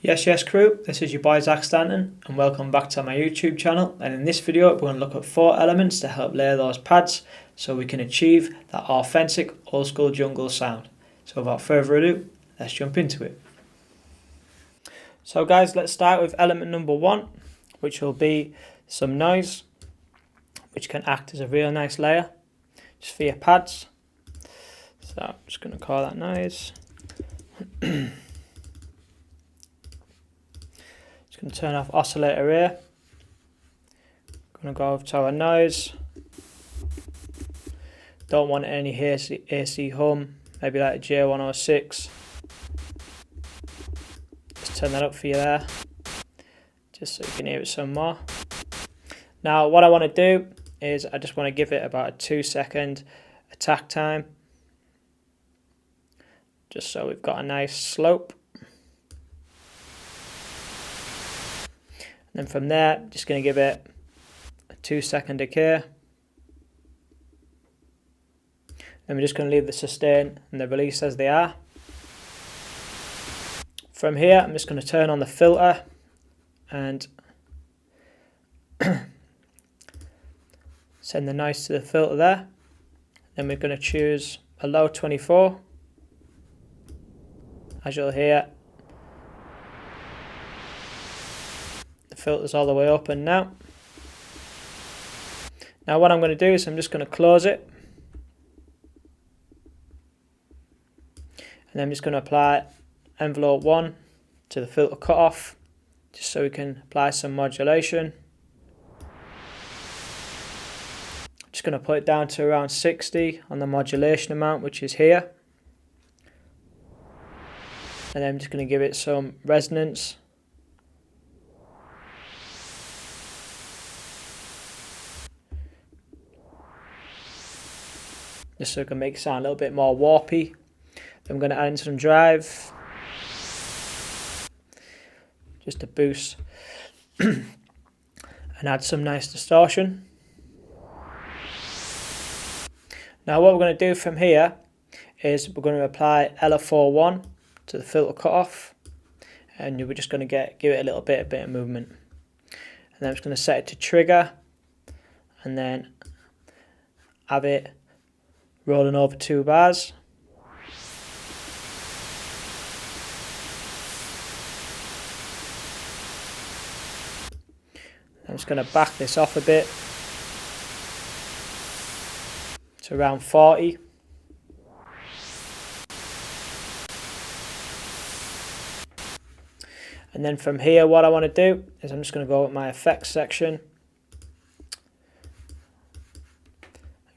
Yes crew, this is your boy Stanton and welcome back to my YouTube channel, and in this video we're going to look at 4 elements to help layer those pads so we can achieve that authentic old school jungle sound. So without further ado, let's jump into it. So guys, let's start with element number 1, which will be some noise, which can act as a real nice layer just for your pads. So I'm just going to call that noise. Going to turn off oscillator here. Going to go over to our noise. Don't want any AC hum, maybe like a J106. Just turn that up for you there, just so you can hear it some more. Now what I want to do is I just want to give it about a 2-second attack time, just so we've got a nice slope. And from there, just going to give it a 2-second decay. Then we're just going to leave the sustain and the release as they are. From here, I'm just going to turn on the filter and send the noise to the filter there. Then we're going to choose a low 24. As you'll hear, filters all the way open now. Now what I'm going to do is I'm just going to close it, and I'm just going to apply envelope 1 to the filter cutoff, just so we can apply some modulation. Just going to put it down to around 60 on the modulation amount, which is here, and then I'm just going to give it some resonance. Just so it can make it sound a little bit more warpy. Then I'm going to add in some drive, just to boost and add some nice distortion. Now what we're going to do from here is we're going to apply LFO1 to the filter cutoff, and we're just going to give it a little bit of movement. And then I'm just going to set it to trigger, and then have it rolling over 2 bars. I'm just going to back this off a bit to around 40. And then from here, what I want to do is I'm just going to go with my effects section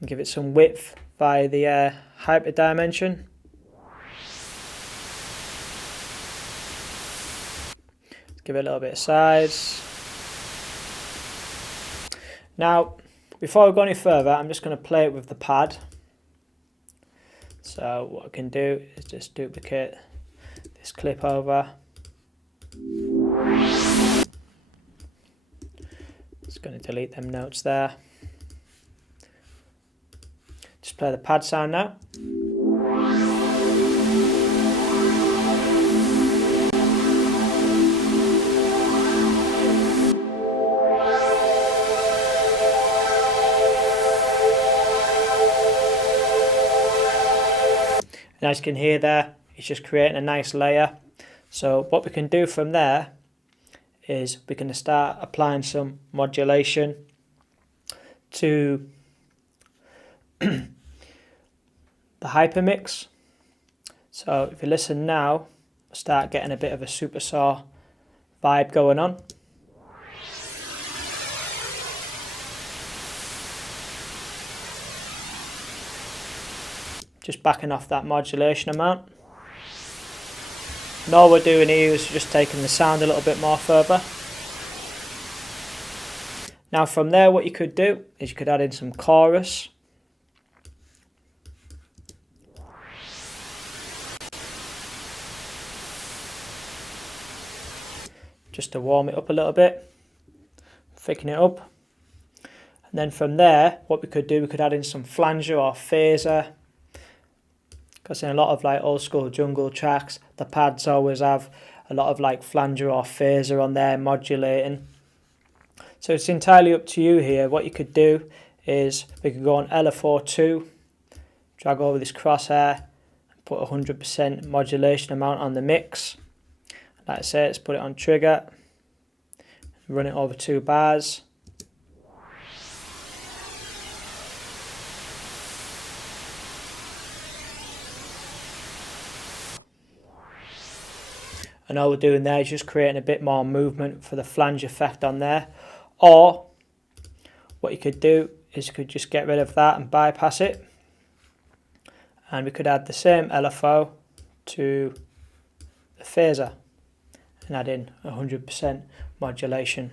and give it some width by the hyper dimension. Give it a little bit of size. Now, before we go any further, I'm just going to play it with the pad. So what I can do is just duplicate this clip over. Just going to delete them notes there. Just play the pad sound now. And as you can hear there, it's just creating a nice layer. So what we can do from there is we can start applying some modulation to the hypermix. So if you listen now, start getting a bit of a super saw vibe going on. Just backing off that modulation amount. And all we're doing here is just taking the sound a little bit more further. Now from there, what you could do is you could add in some chorus. Just to warm it up a little bit, thicken it up. And then from there, what we could do, we could add in some flanger or phaser. Because in a lot of like old school jungle tracks, the pads always have a lot of like flanger or phaser on there modulating. So it's entirely up to you here. What you could do is we could go on LFO2, drag over this crosshair, and put 100% modulation amount on the mix. Like I say, let's put it on trigger, run it over 2 bars. And all we're doing there is just creating a bit more movement for the flange effect on there. Or what you could do is you could just get rid of that and bypass it. And we could add the same LFO to the phaser and add in 100% modulation.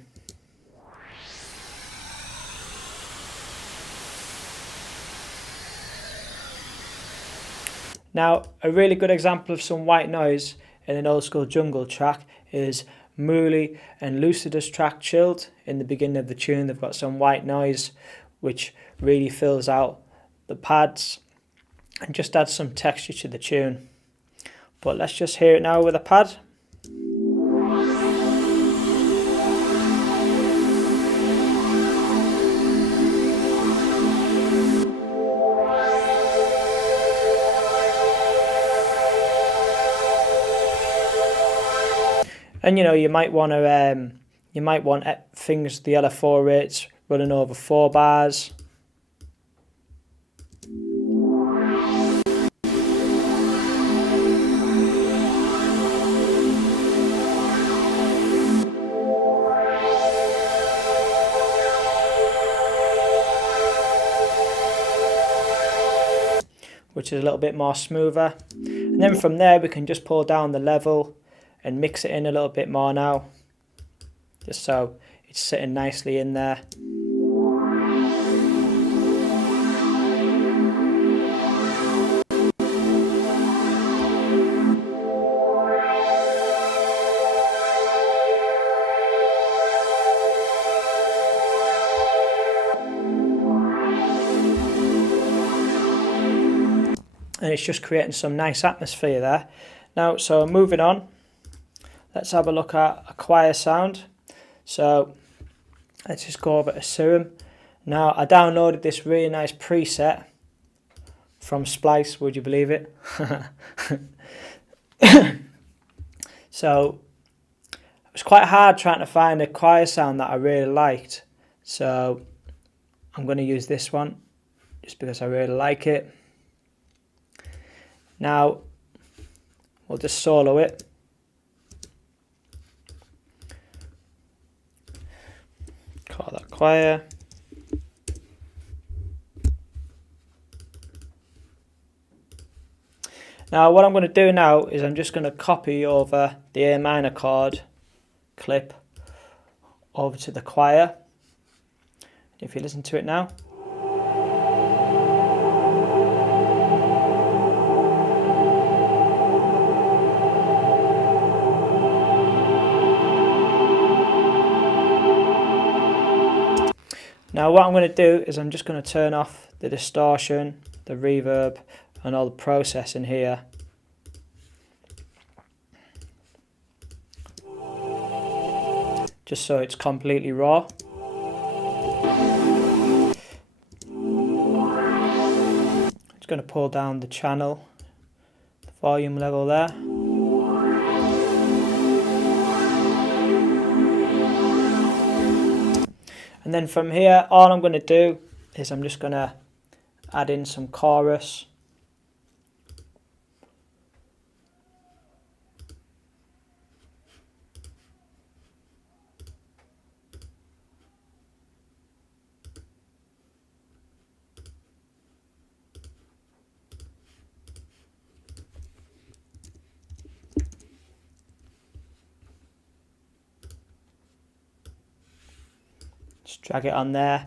Now, a really good example of some white noise in an old school jungle track is Mooley and Lucidus track Chilled. In the beginning of the tune, they've got some white noise which really fills out the pads and just adds some texture to the tune. But let's just hear it now with a pad. And you know, you might want things, the LFO rates running over 4 bars. Which is a little bit more smoother. And then from there we can just pull down the level and mix it in a little bit more now, just so it's sitting nicely in there. And it's just creating some nice atmosphere there. Now, so moving on, let's have a look at a choir sound. So let's just go over to Serum. Now, I downloaded this really nice preset from Splice, would you believe it? So it was quite hard trying to find a choir sound that I really liked. So I'm going to use this one just because I really like it. Now, we'll just solo it. Call that choir. Now, what I'm going to do now is I'm just going to copy over the A minor chord clip over to the choir. If you listen to it now. Now what I'm going to do is I'm just going to turn off the distortion, the reverb and all the processing here. Just so it's completely raw. Just going to pull down the channel, the volume level there. And then from here, all I'm going to do is I'm just going to add in some chorus. Just drag it on there.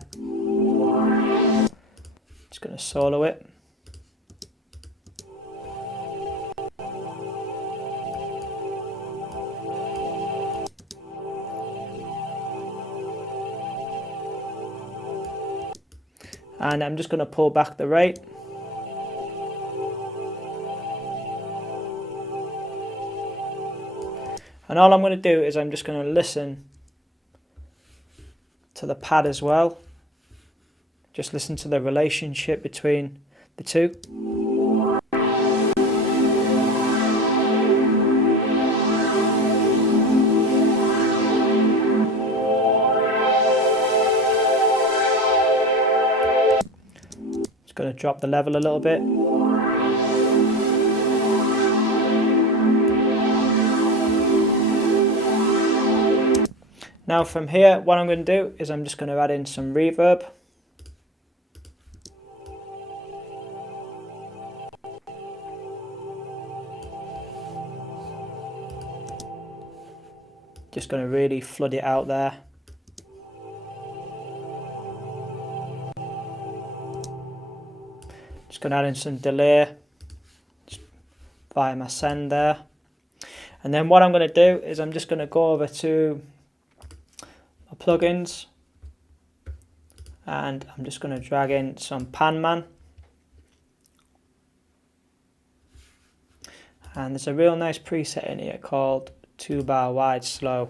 Just going to solo it. And I'm just going to pull back the rate. And all I'm going to do is I'm just going to listen to the pad as well. Just listen to the relationship between the two. Just going to drop the level a little bit. Now from here, what I'm going to do is I'm just going to add in some reverb. Just going to really flood it out there. Just going to add in some delay just via my send there. And then what I'm going to do is I'm just going to go over to my plugins and I'm just going to drag in some Pan Man. And there's a real nice preset in here called 2-bar wide slow.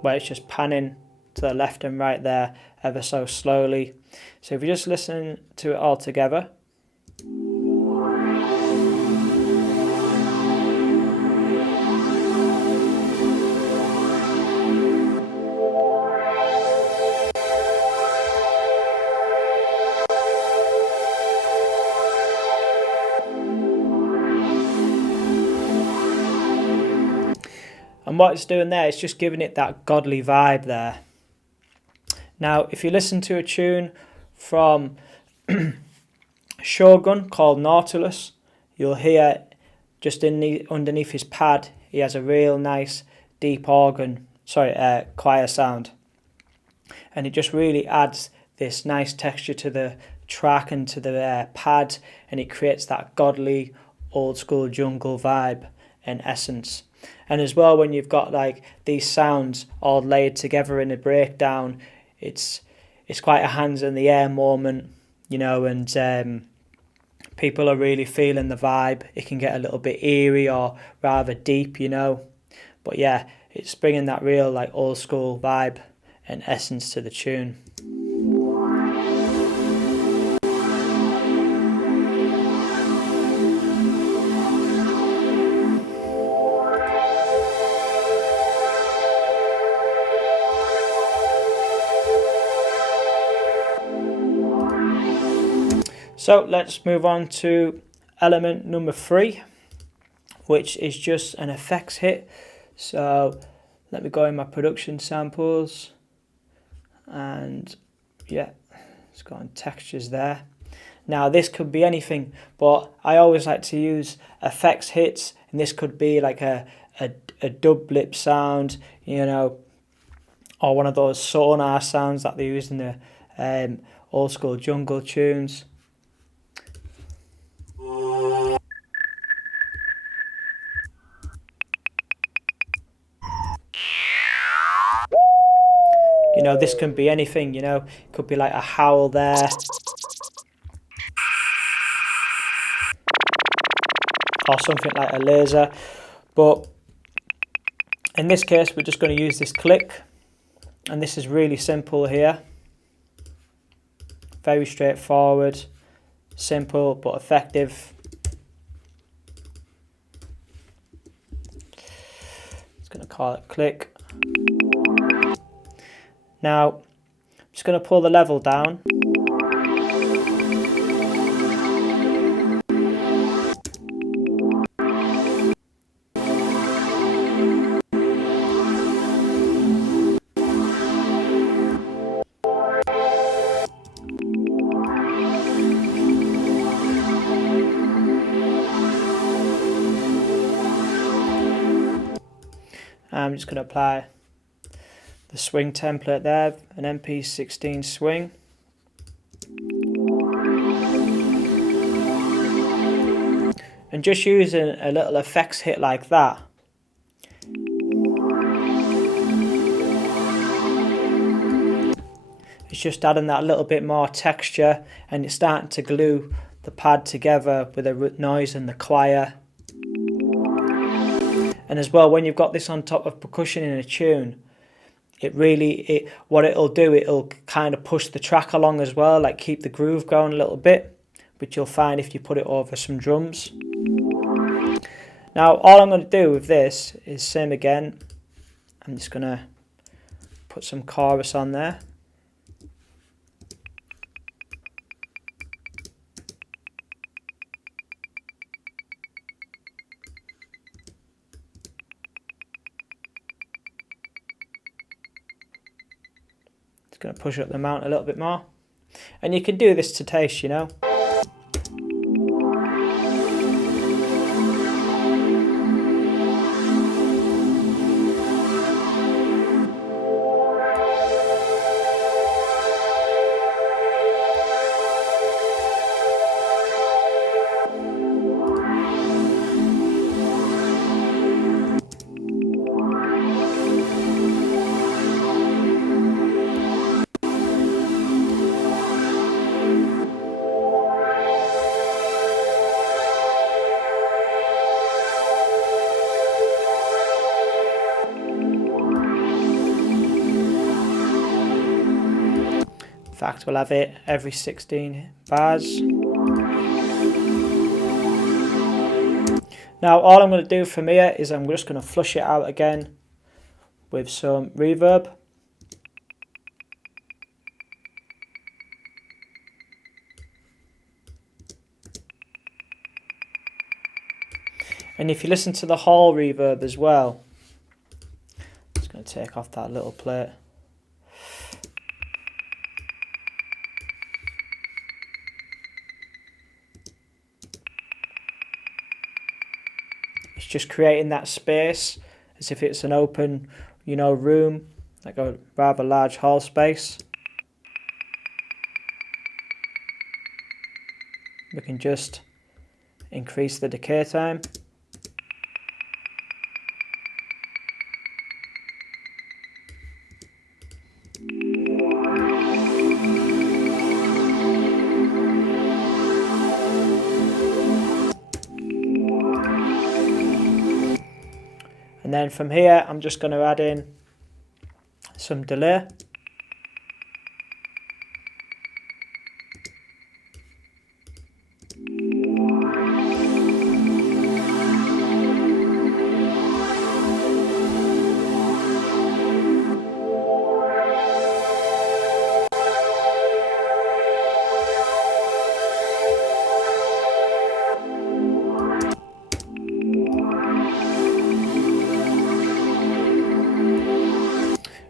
Where it's just panning to the left and right there ever so slowly. So if you just listen to it all together. And what it's doing there is just giving it that godly vibe there. Now, if you listen to a tune from Shogun called Nautilus, you'll hear just underneath his pad, he has a real nice deep organ, choir sound. And it just really adds this nice texture to the track and to the pad, and it creates that godly old school jungle vibe in essence. And as well, when you've got like these sounds all laid together in a breakdown, it's quite a hands in the air moment, you know, and people are really feeling the vibe. It can get a little bit eerie or rather deep, you know, but yeah, it's bringing that real like old school vibe and essence to the tune. So let's move on to element number 3, which is just an effects hit. So let me go in my production samples and yeah, it's got on textures there. Now this could be anything, but I always like to use effects hits, and this could be like a dub blip sound, you know, or one of those sonar sounds that they use in the old school jungle tunes. You know, this can be anything, you know, it could be like a howl there. Or something like a laser. But in this case, we're just going to use this click. And this is really simple here. Very straightforward, simple but effective. It's going to call it click. Now, I'm just going to pull the level down. I'm just going to apply the swing template there, an MP16 swing. And just using a little effects hit like that, it's just adding that little bit more texture, and it's starting to glue the pad together with the noise and the choir. And as well, when you've got this on top of percussion in a tune, what it'll do, it'll kind of push the track along as well, like keep the groove going a little bit, which you'll find if you put it over some drums. Now all I'm going to do with this is same again. I'm just going to put some chorus on there. Just going to push up the mount a little bit more. And you can do this to taste, you know. In fact, we'll have it every 16 bars. Now all I'm going to do from here is I'm just going to flush it out again with some reverb. And if you listen to the hall reverb as well, I'm just going to take off that little plate. It's just creating that space as if it's an open, you know, room, like a rather large hall space. We can just increase the decay time. And then from here, I'm just going to add in some delay.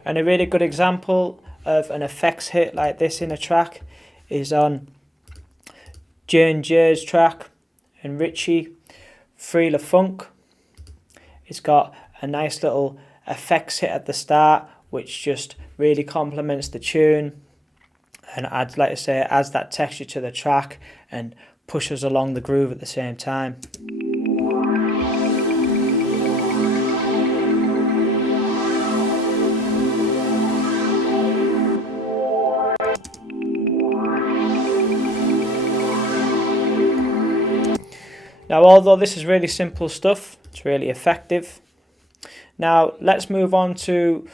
And a really good example of an effects hit like this in a track is on J&J's track and Richie, Free La Funk. It's got a nice little effects hit at the start, which just really complements the tune and adds, like I say, adds that texture to the track and pushes along the groove at the same time. Now, although this is really simple stuff, it's really effective. Now, let's move on to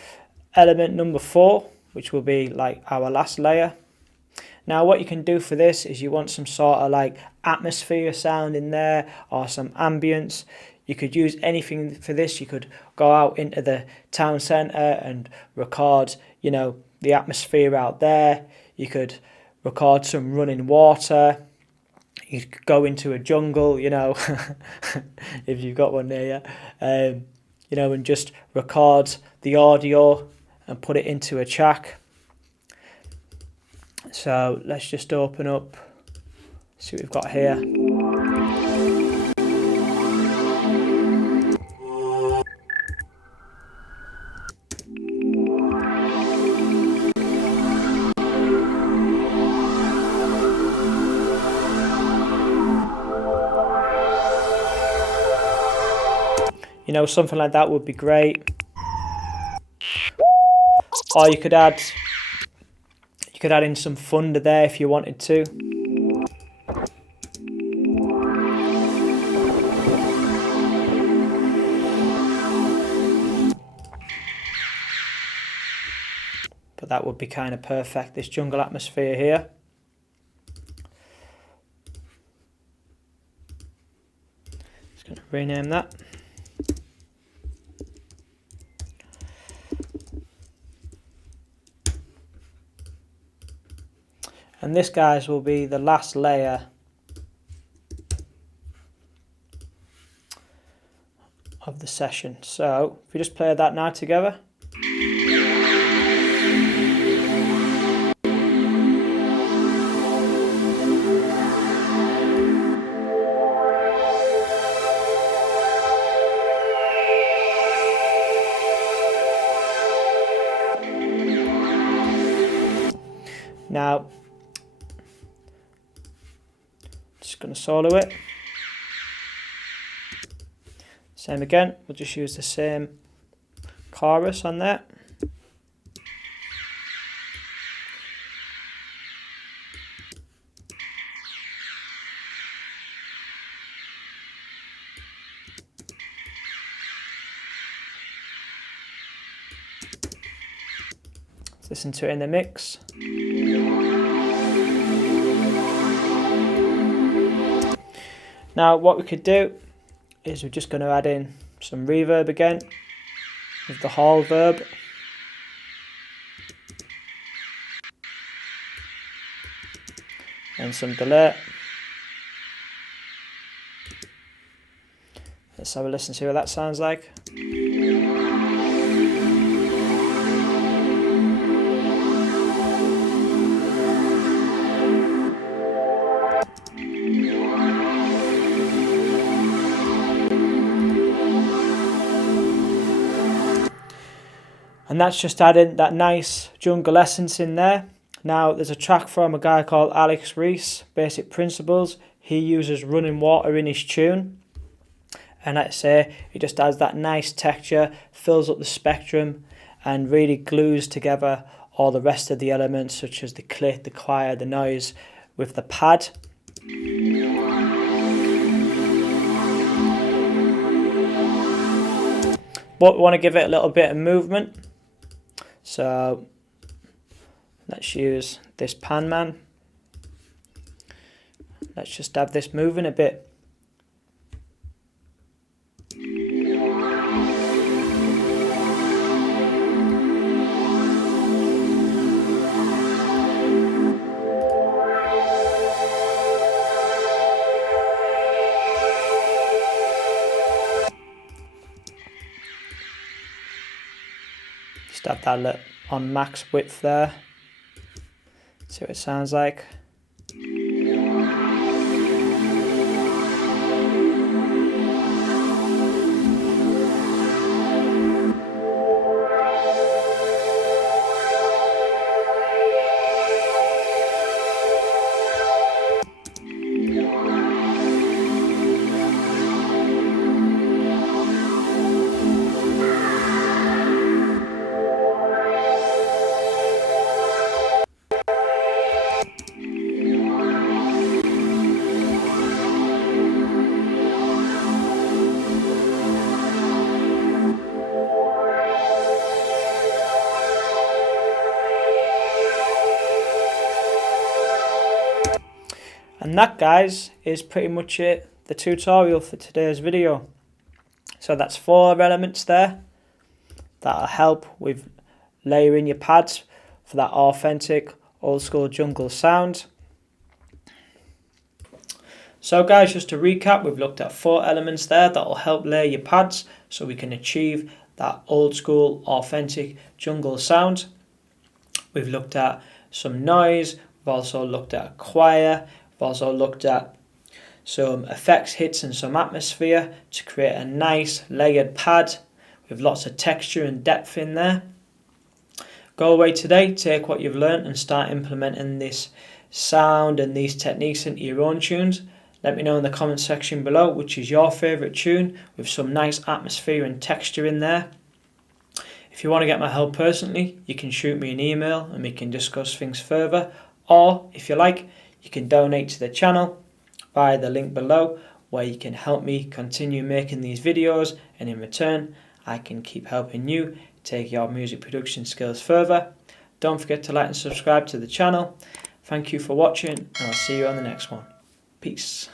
element number 4, which will be like our last layer. Now, what you can do for this is you want some sort of like atmosphere sound in there or some ambience. You could use anything for this. You could go out into the town centre and record, you know, the atmosphere out there. You could record some running water. You could go into a jungle, you know, if you've got one near you, you know, and just record the audio and put it into a track. So let's just open up, see what we've got here. You know, something like that would be great. Or you could add in some thunder there if you wanted to. that would be kind of perfect, this jungle atmosphere here. Just going to rename that. And this, guys, will be the last layer of the session. So if we just play that now together. Now, just going to solo it. Same again, we'll just use the same chorus on there. Let's listen to it in the mix. Now what we could do is we're just going to add in some reverb again with the hall verb. And some delay. Let's have a listen, see what that sounds like. And that's just adding that nice jungle essence in there. Now there's a track from a guy called Alex Reese, Basic Principles. He uses running water in his tune. And let's say he just adds that nice texture, fills up the spectrum and really glues together all the rest of the elements such as the clit, the choir, the noise with the pad. But we want to give it a little bit of movement. So let's use this pan man. Let's just have this moving a bit. Just have that on max width there. See what it sounds like. And that, guys, is pretty much it, the tutorial for today's video. So that's 4 elements there that'll help with layering your pads for that authentic old school jungle sound. So guys, just to recap, we've looked at 4 elements there that'll help layer your pads so we can achieve that old school authentic jungle sound. We've looked at some noise, we've also looked at a choir, we've also looked at some effects hits and some atmosphere to create a nice layered pad with lots of texture and depth in there. Go away today, take what you've learned and start implementing this sound and these techniques into your own tunes. Let me know in the comment section below which is your favourite tune with some nice atmosphere and texture in there. If you want to get my help personally, you can shoot me an email and we can discuss things further. Or if you like, you can donate to the channel via the link below where you can help me continue making these videos, and in return I can keep helping you take your music production skills further. Don't forget to like and subscribe to the channel. Thank you for watching, and I'll see you on the next one. Peace.